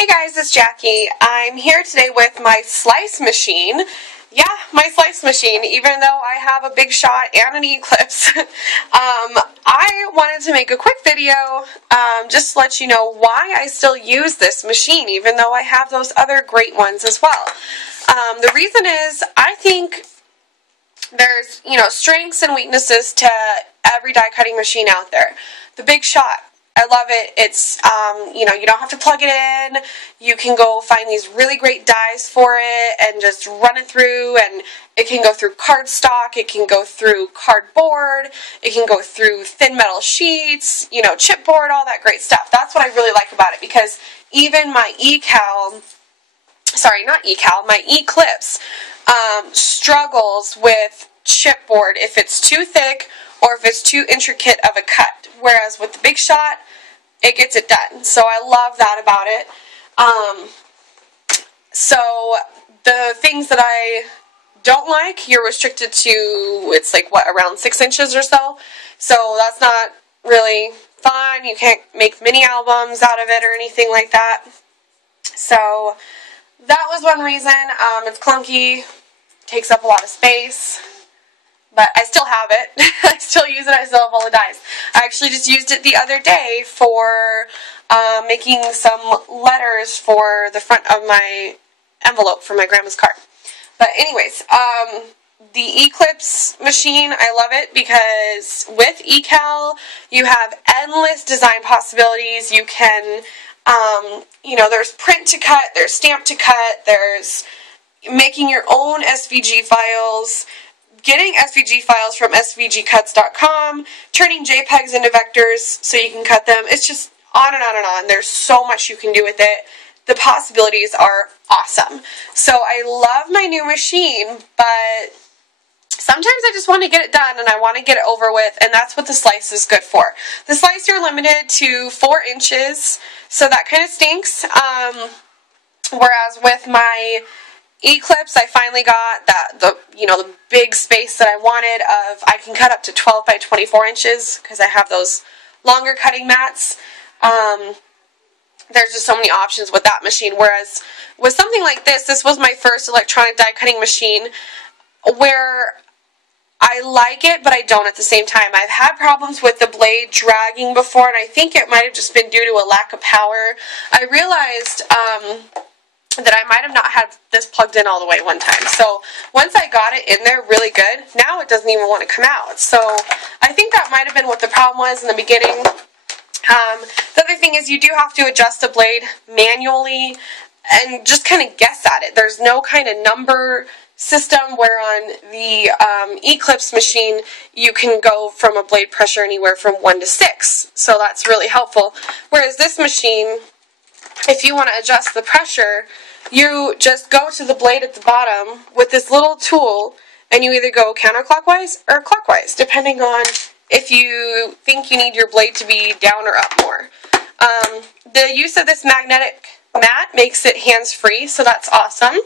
Hey guys, it's Jackie. I'm here today with my slice machine. Yeah, my slice machine, even though I have a Big Shot and an Eclipse. I wanted to make a quick video just to let you know why I still use this machine, even though I have those other great ones as well. The reason is, I think there's, strengths and weaknesses to every die cutting machine out there. The Big Shot, I love it. It's, you don't have to plug it in. You can go find these really great dies for it and just run it through, and it can go through cardstock, it can go through cardboard, it can go through thin metal sheets, chipboard, all that great stuff. That's what I really like about it, because even my my Eclipse struggles with chipboard if it's too thick or if it's too intricate of a cut. Whereas with the Big Shot, it gets it done. So I love that about it. So the things that I don't like, you're restricted to, it's like, around 6 inches or so. So that's not really fun. You can't make mini albums out of it or anything like that. So that was one reason. It's clunky, takes up a lot of space. But I still have it. I still use it. I still have all the dies. I actually just used it the other day for making some letters for the front of my envelope for my grandma's card. But anyways, the Eclipse machine, I love it because with Ecal, you have endless design possibilities. You can, there's print to cut, there's stamp to cut, there's making your own SVG files, getting SVG files from svgcuts.com, turning JPEGs into vectors so you can cut them. It's just on and on and on. There's so much you can do with it. The possibilities are awesome. So I love my new machine, but sometimes I just want to get it done and I want to get it over with, and that's what the slice is good for. The slice, you're limited to 4 inches, so that kind of stinks. Whereas with my Eclipse, I finally got the big space that I wanted of, I can cut up to 12 by 24 inches because I have those longer cutting mats. There's just so many options with that machine, whereas with something like this was my first electronic die cutting machine where I like it, but I don't at the same time. I've had problems with the blade dragging before, and I think it might have just been due to a lack of power. I realized that I might have not had this plugged in all the way one time. So once I got it in there really good, now it doesn't even want to come out. So I think that might have been what the problem was in the beginning. The other thing is, you do have to adjust the blade manually and just kind of guess at it. There's no kind of number system, where on the Eclipse machine you can go from a blade pressure anywhere from 1 to 6. So that's really helpful. Whereas this machine, if you want to adjust the pressure, you just go to the blade at the bottom with this little tool, and you either go counterclockwise or clockwise, depending on if you think you need your blade to be down or up more. The use of this magnetic mat makes it hands-free, so that's awesome.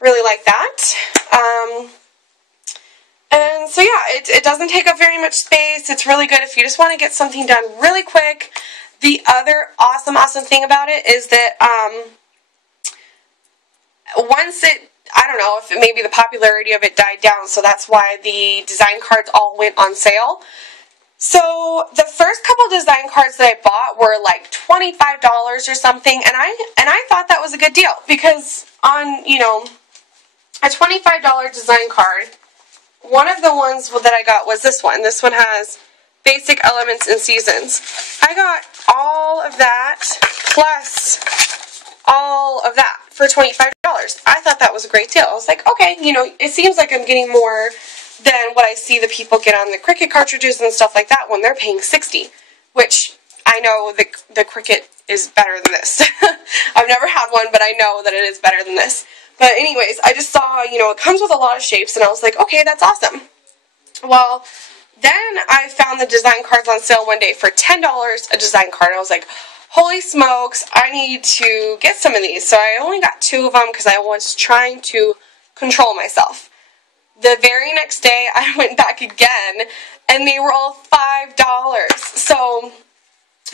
Really like that. And so yeah, it doesn't take up very much space. It's really good if you just want to get something done really quick. The other awesome thing about it is that I don't know if maybe the popularity of it died down, so that's why the design cards all went on sale. So the first couple design cards that I bought were like $25 or something, and I thought that was a good deal, because on, a $25 design card, one of the ones that I got was this one. This one has basic elements and seasons. I got all of that plus all of that for $25. I thought that was a great deal. I was like, okay, it seems like I'm getting more than what I see the people get on the Cricut cartridges and stuff like that when they're paying $60, which I know the Cricut is better than this. I've never had one, but I know that it is better than this. But anyways, I just saw, it comes with a lot of shapes, and I was like, okay, that's awesome. Well, then I found the design cards on sale one day for $10 a design card. I was like, holy smokes, I need to get some of these. So I only got 2 of them because I was trying to control myself. The very next day, I went back again, and they were all $5. So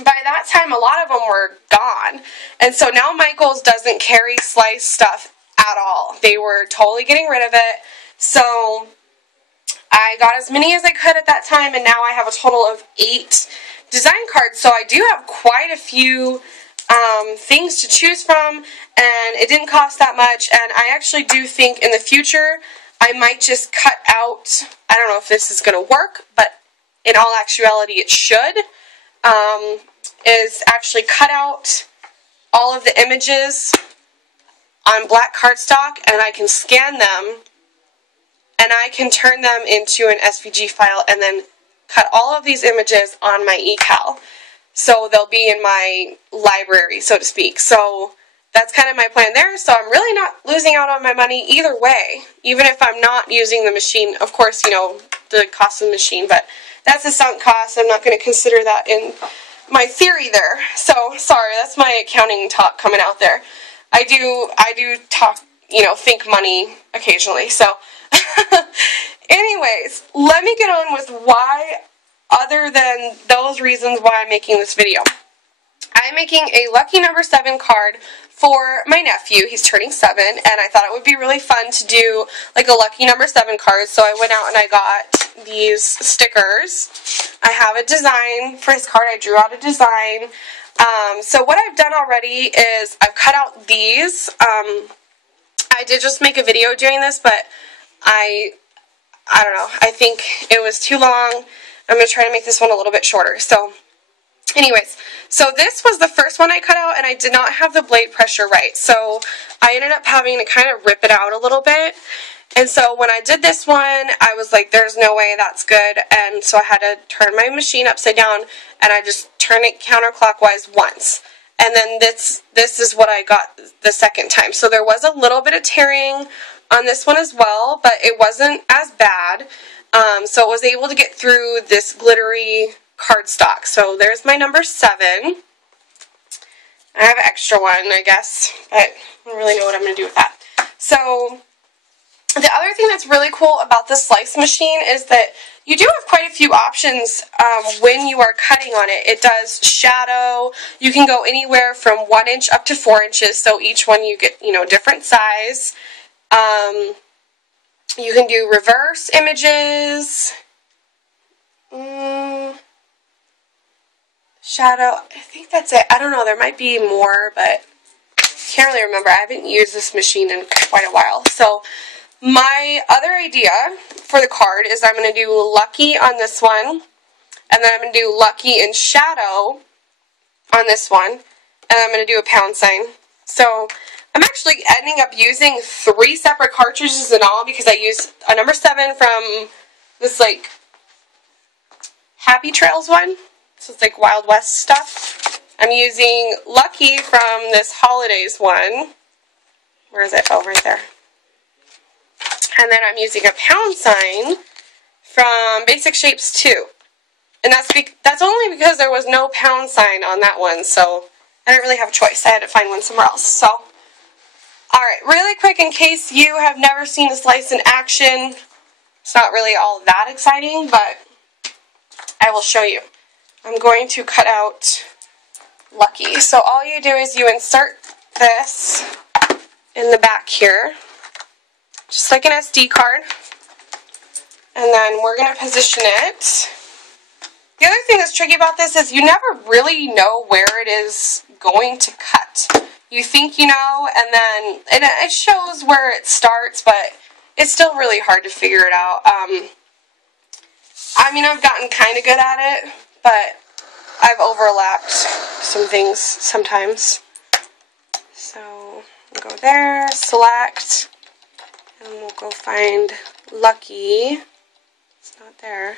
by that time, a lot of them were gone. And so now Michael's doesn't carry slice stuff at all. They were totally getting rid of it. So I got as many as I could at that time, and now I have a total of 8 design cards. So I do have quite a few things to choose from, and it didn't cost that much. And I actually do think in the future I might just cut out, I don't know if this is going to work, but in all actuality it should, is actually cut out all of the images on black cardstock, and I can scan them, and I can turn them into an SVG file and then cut all of these images on my eCal. So they'll be in my library, so to speak. So that's kind of my plan there. So I'm really not losing out on my money either way, even if I'm not using the machine. Of course, you know, the cost of the machine, but that's a sunk cost. I'm not going to consider that in my theory there. So sorry, that's my accounting talk coming out there. I do talk, you know, think money occasionally. So anyways, let me get on with why, other than those reasons why I'm making this video. I'm making a lucky number 7 card for my nephew. He's turning 7, and I thought it would be really fun to do like a lucky number 7 card. So I went out and I got these stickers. I have a design for his card. I drew out a design. So what I've done already is I've cut out these. I did just make a video doing this, but I don't know. I think it was too long. I'm going to try to make this one a little bit shorter. So anyways, so this was the first one I cut out, and I did not have the blade pressure right. So I ended up having to kind of rip it out a little bit. And so when I did this one, I was like, there's no way that's good. And so I had to turn my machine upside down, and I just turned it counterclockwise once. And then this is what I got the second time. So there was a little bit of tearing on this one as well, but it wasn't as bad. So I was able to get through this glittery cardstock. So there's my number 7. I have an extra one, I guess, but I don't really know what I'm going to do with that. So the other thing that's really cool about the slice machine is that you do have quite a few options when you are cutting on it. It does shadow. You can go anywhere from 1 inch up to 4 inches, so each one you get, you know, different size. You can do reverse images. Shadow. I think that's it. I don't know. There might be more, but can't really remember. I haven't used this machine in quite a while. So my other idea for the card is I'm going to do lucky on this one, and then I'm going to do lucky in shadow on this one, and I'm going to do a pound sign. So I'm actually ending up using 3 separate cartridges in all, because I used a number 7 from this like Happy Trails one. So it's like Wild West stuff. I'm using lucky from this Holidays one. Where is it? Oh, right there. And then I'm using a pound sign from Basic Shapes 2. And that's only because there was no pound sign on that one, so I didn't really have a choice. I had to find one somewhere else. So, alright, really quick, in case you have never seen a slice in action, it's not really all that exciting, but I will show you. I'm going to cut out lucky. So all you do is you insert this in the back here, just like an SD card, and then we're going to position it. The other thing that's tricky about this is you never really know where it is going to cut. You think you know, and then it shows where it starts, but it's still really hard to figure it out. I mean, I've gotten kind of good at it, but I've overlapped some things sometimes. So we'll go there, select, and we'll go find lucky. It's not there.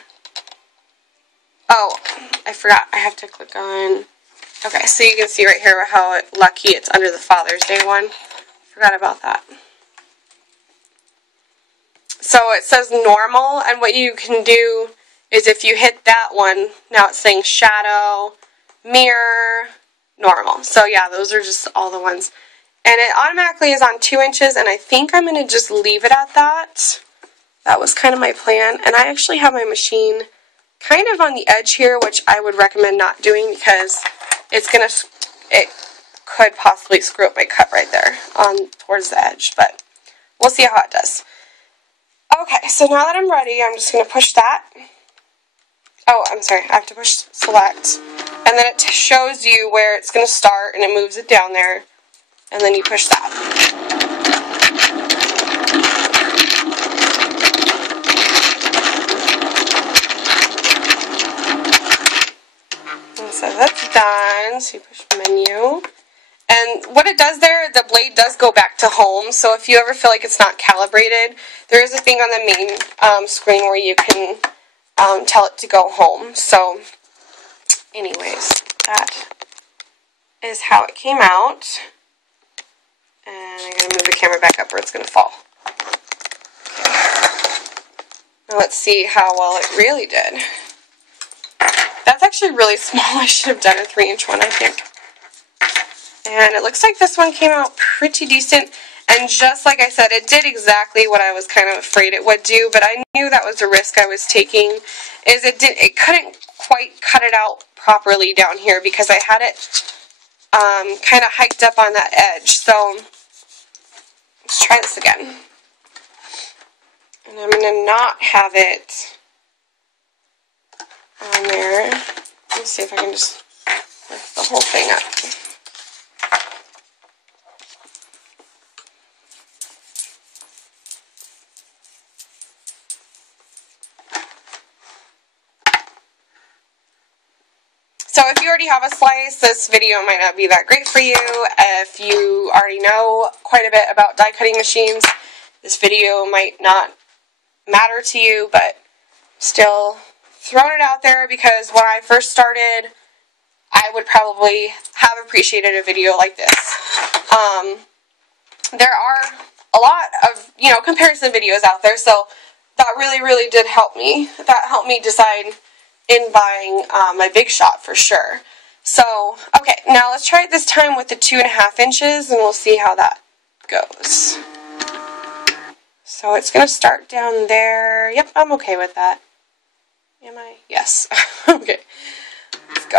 Oh, I forgot. I have to click on... Okay, so you can see right here how lucky it's under the Father's Day one. Forgot about that. So it says normal, and what you can do is if you hit that one, now it's saying shadow, mirror, normal. So yeah, those are just all the ones. And it automatically is on 2 inches, and I think I'm going to just leave it at that. That was kind of my plan. And I actually have my machine kind of on the edge here, which I would recommend not doing because it could possibly screw up my cut right there towards the edge, but we'll see how it does. Okay, so now that I'm ready, I'm just going to push that. Oh, I'm sorry, I have to push select, and then it shows you where it's going to start, and it moves it down there, and then you push that. And so that's done, so you push menu, and what it does there, the blade does go back to home, so if you ever feel like it's not calibrated, there is a thing on the main screen where you can tell it to go home. So anyways, that is how it came out. And I'm going to move the camera back up or it's going to fall. Okay. Now let's see how well it really did. That's actually really small. I should have done a 3-inch one, I think. And it looks like this one came out pretty decent. And just like I said, it did exactly what I was kind of afraid it would do, but I knew that was a risk I was taking, is it couldn't quite cut it out properly down here because I had it kind of hiked up on that edge. So let's try this again. And I'm going to not have it on there. Let's see if I can just lift the whole thing up. So if you already have a slice, this video might not be that great for you. If you already know quite a bit about die cutting machines, this video might not matter to you, but still throwing it out there because when I first started, I would probably have appreciated a video like this. There are a lot of, comparison videos out there, so that really did help me. That helped me decide in buying my big shot for sure. So, okay, now let's try it this time with the 2.5 inches and we'll see how that goes. So it's going to start down there. Yep, I'm okay with that. Am I? Yes. Okay, let's go.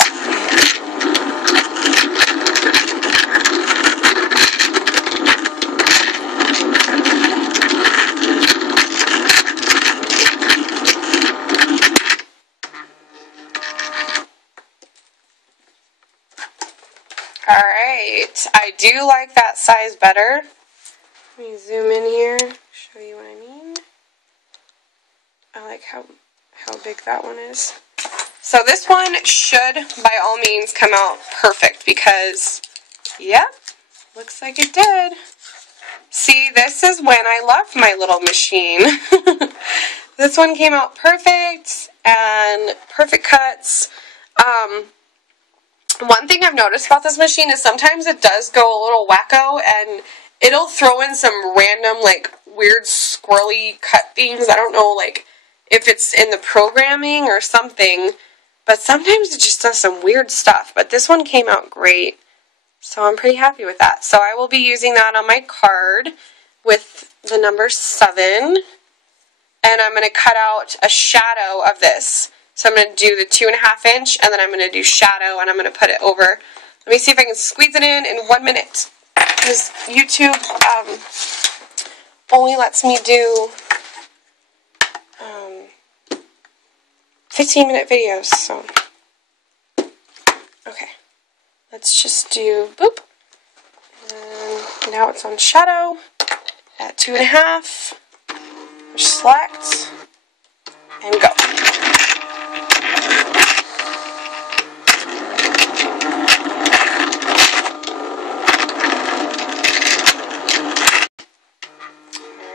Alright, I do like that size better. Let me zoom in here, show you what I mean. I like how big that one is. So this one should, by all means, come out perfect because, yep, looks like it did. See, this is when I love my little machine. This one came out perfect and perfect cuts. One thing I've noticed about this machine is sometimes it does go a little wacko and it'll throw in some random, weird squirrely cut things. I don't know, if it's in the programming or something, but sometimes it just does some weird stuff. But this one came out great, so I'm pretty happy with that. So I will be using that on my card with the number 7, and I'm going to cut out a shadow of this. So I'm going to do the 2.5 inch, and then I'm going to do shadow, and I'm going to put it over. Let me see if I can squeeze it in 1 minute, because YouTube only lets me do 15-minute videos, so. Okay, let's just do boop, and now it's on shadow at 2.5, select, and go.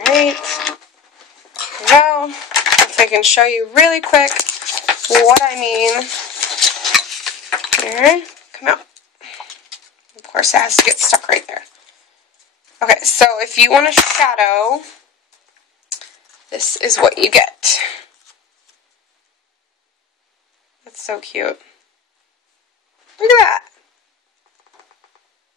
Alright, there we go. If I can show you really quick what I mean. Here, come out. Of course, it has to get stuck right there. Okay, so if you want a shadow, this is what you get. That's so cute. Look at that.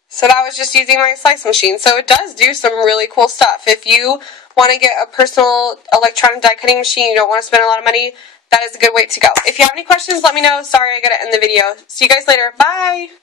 So that was just using my slice machine. So it does do some really cool stuff. If you want to get a personal electronic die cutting machine, you don't want to spend a lot of money, that is a good way to go. If you have any questions, let me know. Sorry, I gotta end the video. See you guys later. Bye!